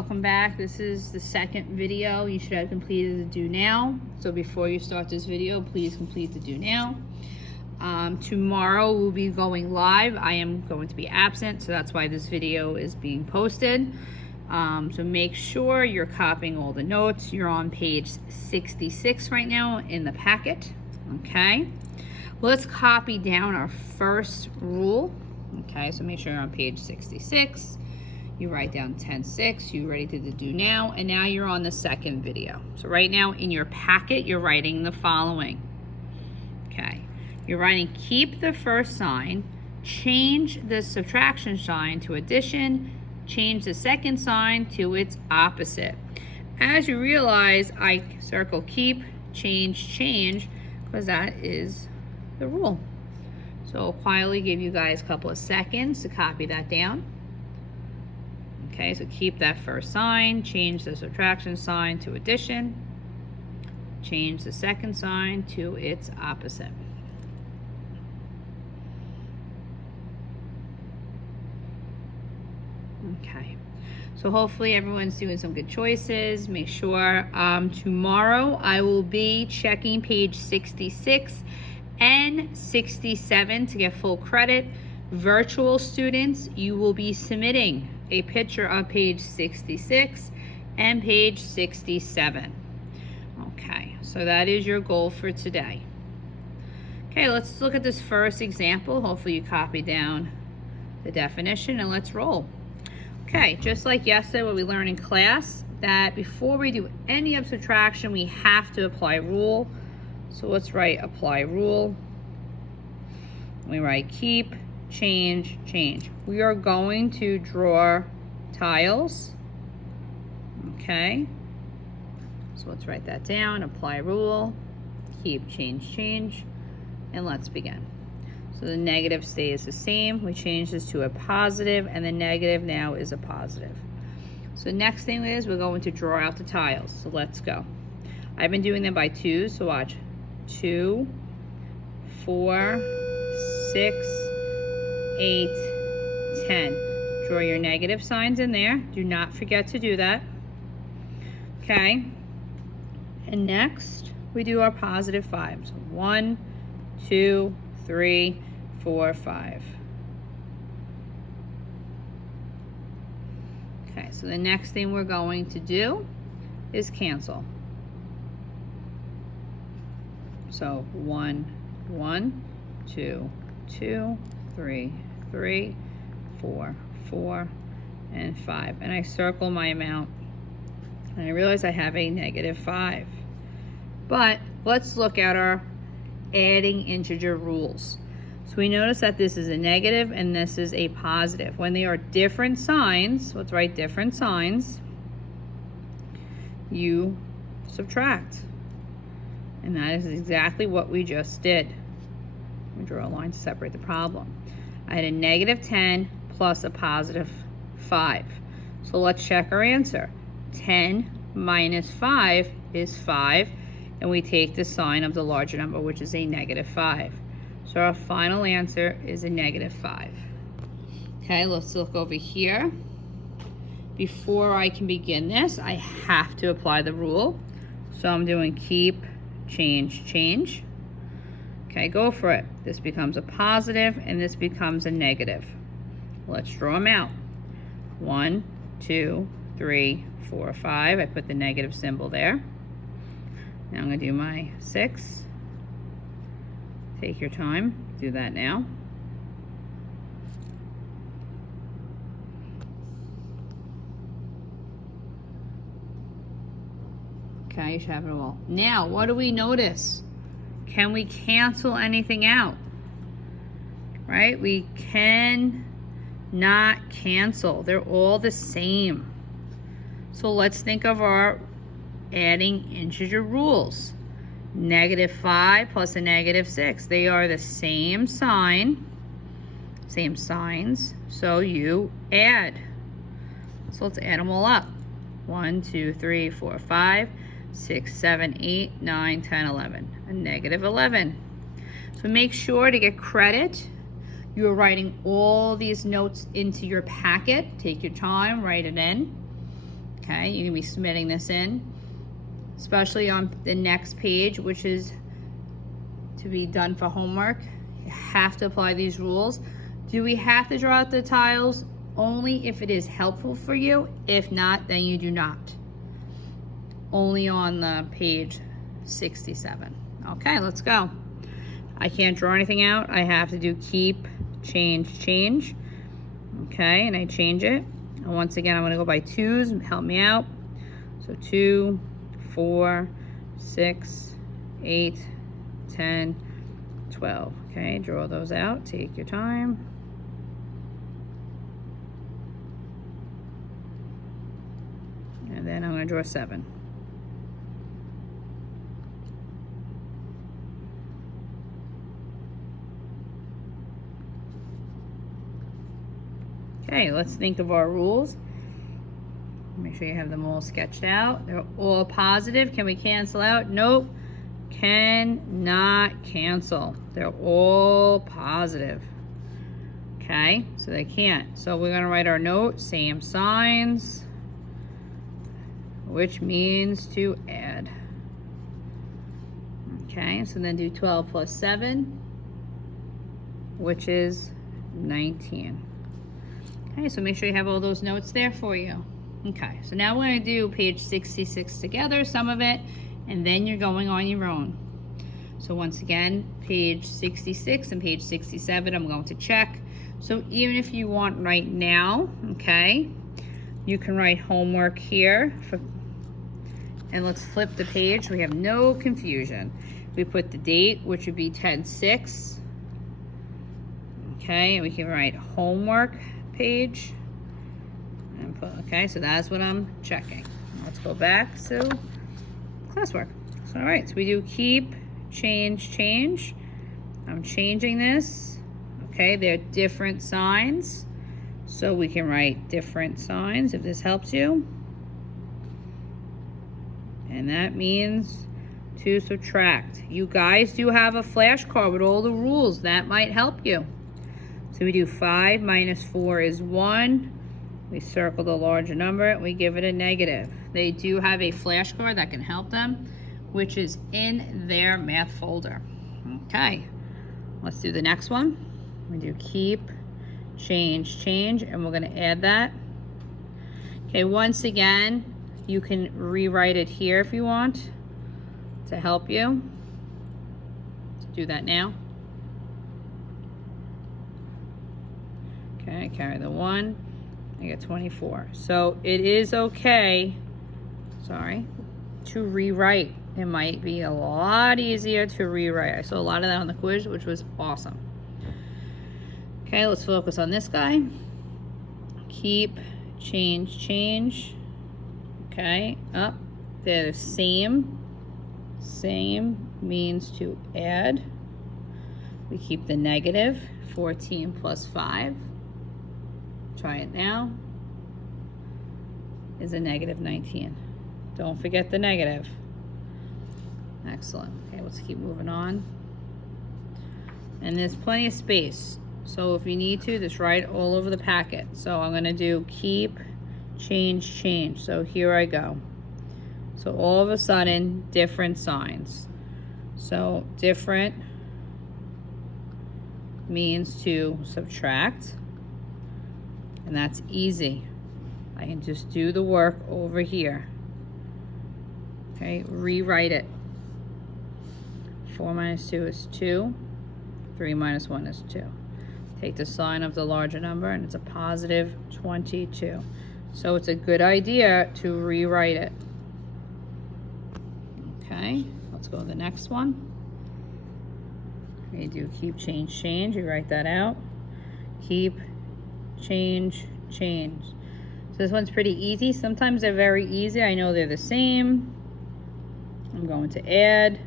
welcome back. This is the second video. You should have completed the do now. So before you start this video, please complete the do now. Tomorrow we'll be going live. I am going to be absent, so that's why this video is being posted. So make sure you're copying all the notes. You're on page 66 right now in the packet. Okay, let's copy down our first rule. Okay, so make sure you're on page 66. You write down 10.6, you ready to do now, and now you're on the second video. So right now in your packet, you're writing the following. Okay, you're writing keep the first sign, change the subtraction sign to addition, change the second sign to its opposite. As you realize, I circle keep, change, because that is the rule. So I'll quietly give you guys a couple of seconds to copy that down. Okay, so keep that first sign, change the subtraction sign to addition, change the second sign to its opposite. Okay, so hopefully everyone's doing some good choices. Make sure tomorrow I will be checking page 66 and 67 to get full credit. Virtual students, you will be submitting a picture of page 66 and page 67. Okay, so that is your goal for today. Okay, let's look at this first example. Hopefully you copy down the definition and let's roll. Okay, just like yesterday what we learned in class, that before we do any of subtraction, we have to apply rule. So let's write apply rule. We write keep, change. We are going to draw tiles. Okay, so let's write that down. Apply rule, keep, change, and let's begin. So the negative stays the same. We change this to a positive, and the negative now is a positive. So the next thing is we're going to draw out the tiles. So let's go. I've been doing them by twos, so watch. 2, 4, 6, 8, 10. Draw your negative signs in there. Do not forget to do that. Okay. And next, we do our positive 5. So 1, 2, 3, 4, 5. Okay, so the next thing we're going to do is cancel. So 1, 1, 2, 2, 3, 3, 4, 4, and 5. And I circle my amount. And I realize I have a negative 5. But let's look at our adding integer rules. So we notice that this is a negative and this is a positive. When they are different signs, let's write different signs, you subtract. And that is exactly what we just did. We draw a line to separate the problem. I had a negative 10 plus a positive 5. So let's check our answer. 10 minus 5 is 5, and we take the sign of the larger number, which is a negative 5. So our final answer is a negative 5. Okay, let's look over here. Before I can begin this, I have to apply the rule. So I'm doing keep, change. Okay, go for it. This becomes a positive and this becomes a negative. Let's draw them out. 1, 2, 3, 4, 5. I put the negative symbol there. Now I'm going to do my 6. Take your time. Do that now. Okay, you should have it all. Now, what do we notice? Can we cancel anything out? Right? We can not cancel. They're all the same. So let's think of our adding integer rules. Negative 5 plus a negative 6. They are the same sign, same signs. So you add. So let's add them all up. 1, 2, 3, 4, 5, 6, 7, 8, 9, 10, 11. A negative 11. So make sure to get credit. You're writing all these notes into your packet. Take your time, write it in. Okay, you're gonna be submitting this in, especially on the next page, which is to be done for homework. You have to apply these rules. Do we have to draw out the tiles? Only if it is helpful for you. If not, then you do not. Only on the page 67. Okay, let's go. I can't draw anything out. I have to do keep, change, change. Okay, and I change it. And once again, I'm gonna go by twos, help me out. So 2, 4, 6, 8, 10, 12. Okay, draw those out, take your time. And then I'm gonna draw 7. Okay, let's think of our rules. Make sure you have them all sketched out. They're all positive. Can we cancel out? Nope. Cannot cancel. They're all positive. Okay, so they can't. So we're gonna write our note, same signs, which means to add. Okay, so then do 12 plus 7, which is 19. Okay, so make sure you have all those notes there for you. Okay, so now we're gonna do page 66 together, some of it, and then you're going on your own. So once again, page 66 and page 67, I'm going to check. So even if you want right now, okay, you can write homework here. And let's flip the page so we have no confusion. We put the date, which would be 10/6. Okay, and we can write homework page. And put, okay, so that's what I'm checking. Let's go back to classwork. So, all right, so we do keep, change, change. I'm changing this. Okay, they're different signs. So we can write different signs if this helps you. And that means to subtract. You guys do have a flashcard with all the rules. That might help you. So we do 5 minus 4 is 1. We circle the larger number and we give it a negative. They do have a flashcard that can help them, which is in their math folder. Okay, let's do the next one. We do keep, change, change, and we're gonna add that. Okay, once again, you can rewrite it here if you want to help you. Let's do that now. Okay, carry the 1, I get 24. So it is okay, sorry, to rewrite. It might be a lot easier to rewrite. I saw a lot of that on the quiz, which was awesome. Okay, let's focus on this guy. Keep, change, change. Okay, up, they're the same. Same means to add. We keep the negative, 14 plus 5. Try it now. Is a negative 19. Don't forget the negative. Excellent. Okay, let's keep moving on. And there's plenty of space. So if you need to, just write all over the packet. So I'm gonna do keep, change, change. So here I go. So all of a sudden, different signs. So different means to subtract. And that's easy. I can just do the work over here. Okay, rewrite it. 4 minus 2 is 2. 3 minus 1 is 2. Take the sign of the larger number and it's a positive 22. So it's a good idea to rewrite it. Okay, let's go to the next one. You do keep, change, change. You write that out. Keep, change, change. So this one's pretty easy. Sometimes they're very easy. I know they're the same. I'm going to add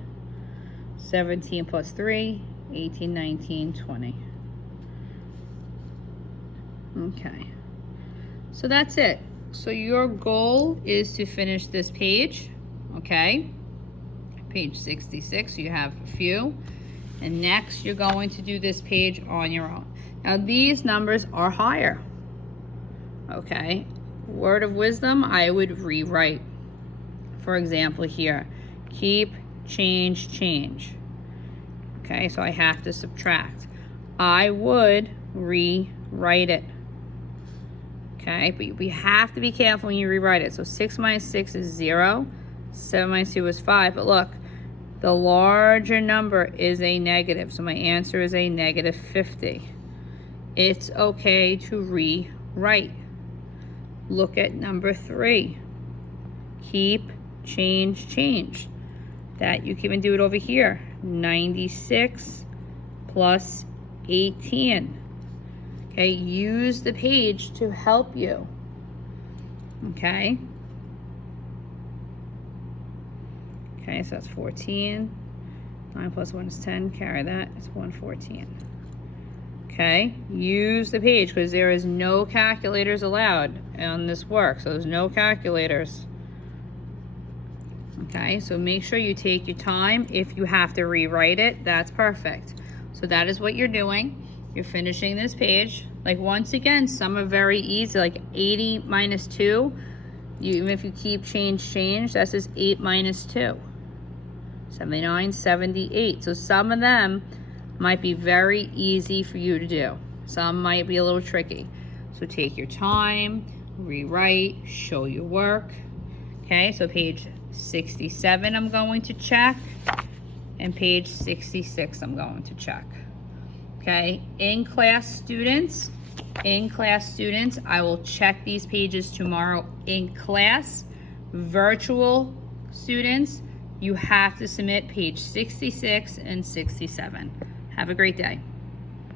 17 plus 3, 18, 19, 20. Okay, so that's it. So your goal is to finish this page, okay? Page 66, you have a few. And next, you're going to do this page on your own. Now, these numbers are higher, okay? word of wisdom, I would rewrite. For example here, keep, change, change. Okay, so I have to subtract. I would rewrite it. Okay, but we have to be careful when you rewrite it. So 6 minus 6 is 0. 7 minus 2 is 5. But look, the larger number is a negative. So my answer is a negative 50. It's okay to rewrite. Look at number 3. Keep, change, change. That you can even do it over here. 96 plus 18. Okay, use the page to help you. Okay. Okay, so that's 14. 9 plus 1 is 10. Carry that. It's 114. Okay, use the page because there is no calculators allowed on this work. So there's no calculators. Okay, so make sure you take your time. If you have to rewrite it, that's perfect. So that is what you're doing. You're finishing this page. Like once again, some are very easy, like 80 minus 2. Even if you keep, change, change, that's just 8 minus 2. 79, 78. So some of them might be very easy for you to do. Some might be a little tricky. So take your time, rewrite, show your work. Okay, so page 67 I'm going to check, and page 66 I'm going to check. Okay, in-class students, I will check these pages tomorrow in class. Virtual students, you have to submit page 66 and 67. Have a great day.